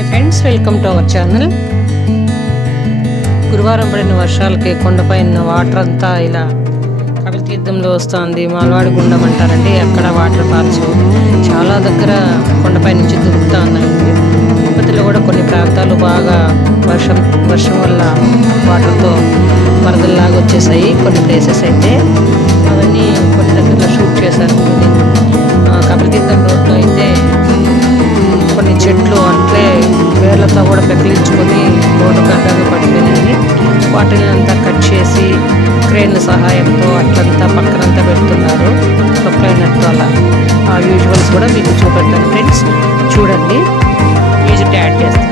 Hi friends, welcome to our channel. గురువారం పడిన వర్షాలకి కొండపైన వాటర్ అంతా ఇలా కపిలతీర్థంలో వస్తుంది. మాల్వాడి గుండం అంటారండి. అక్కడ వాటర్ ఫాల్స్ చాలా దగ్గర కొండపై నుంచి దురుకుతూ ఉన్నాయండి. తిరుపతిలో కూడా కొన్ని ప్రాంతాలు బాగా వర్షం వల్ల వాటర్తో వరదల్లాగా వచ్చేసాయి. కొన్ని ప్లేసెస్ అయితే అవన్నీ కొన్ని దగ్గరలో షూట్ చేశారు. కపిలతీర్థం రోడ్లో అయితే కొన్ని చెట్లు అంటే వేర్లతో కూడా పెకిలించుకొని రోడ్డు గడ్డగా పడిపోయినాయి. వాటిని అంతా కట్ చేసి క్రేన్ సహాయంతో అట్లంతా పక్కనంతా పెడుతున్నారు. తొక్కైనట్టు అలా ఆ యూజువల్స్ కూడా మీకు చూపెడతాను ఫ్రెండ్స్. చూడండి, మ్యూజిక్ యాడ్ చేస్తాను.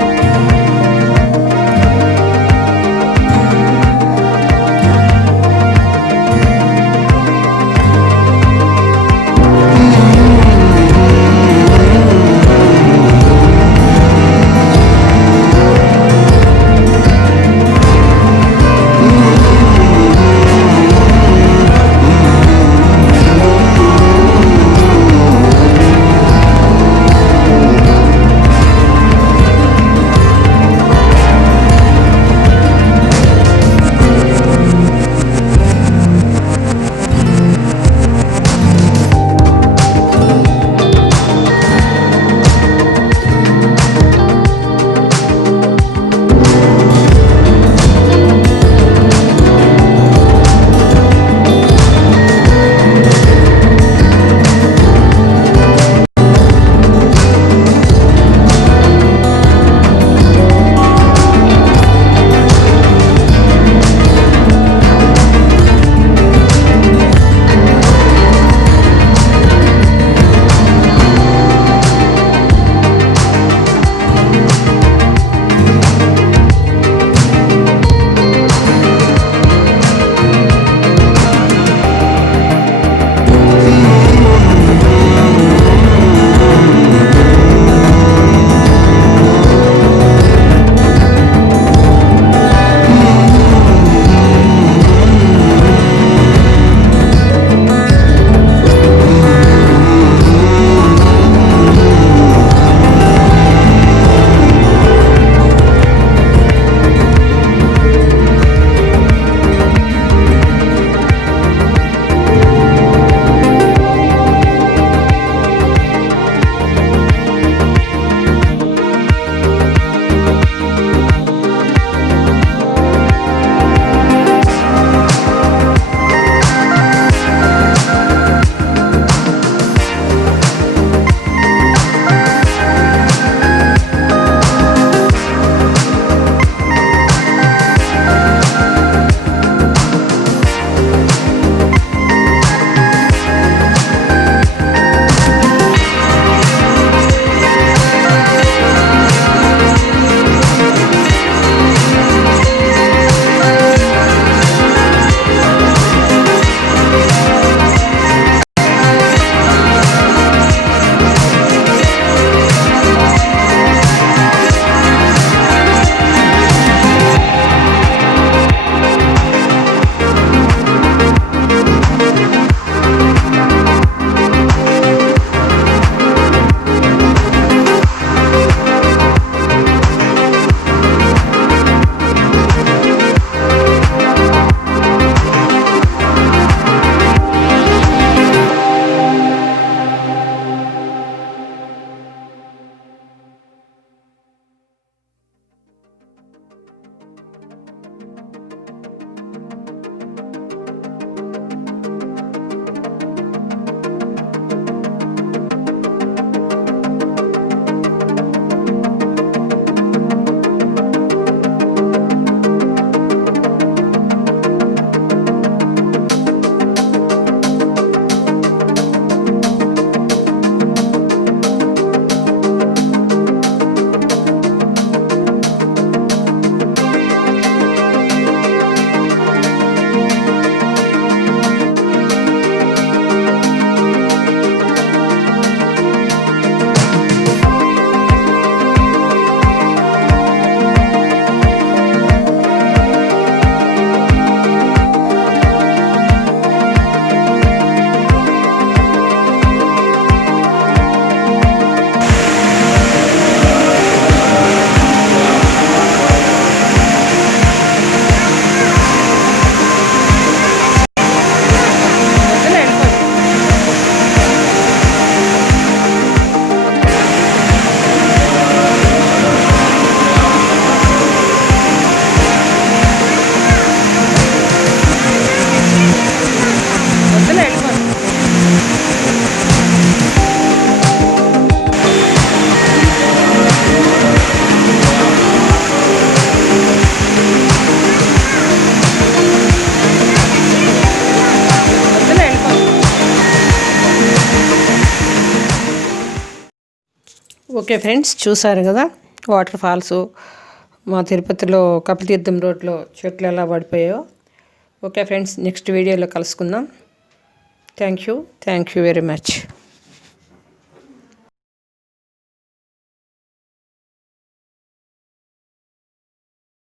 ఓకే ఫ్రెండ్స్, చూసారు కదా వాటర్ ఫాల్స్ మా తిరుపతిలో కపిలతీర్థం రోడ్లో చెట్లు ఎలా పడిపోయాయో. ఓకే ఫ్రెండ్స్, నెక్స్ట్ వీడియోలో కలుసుకుందాం. Thank you very much.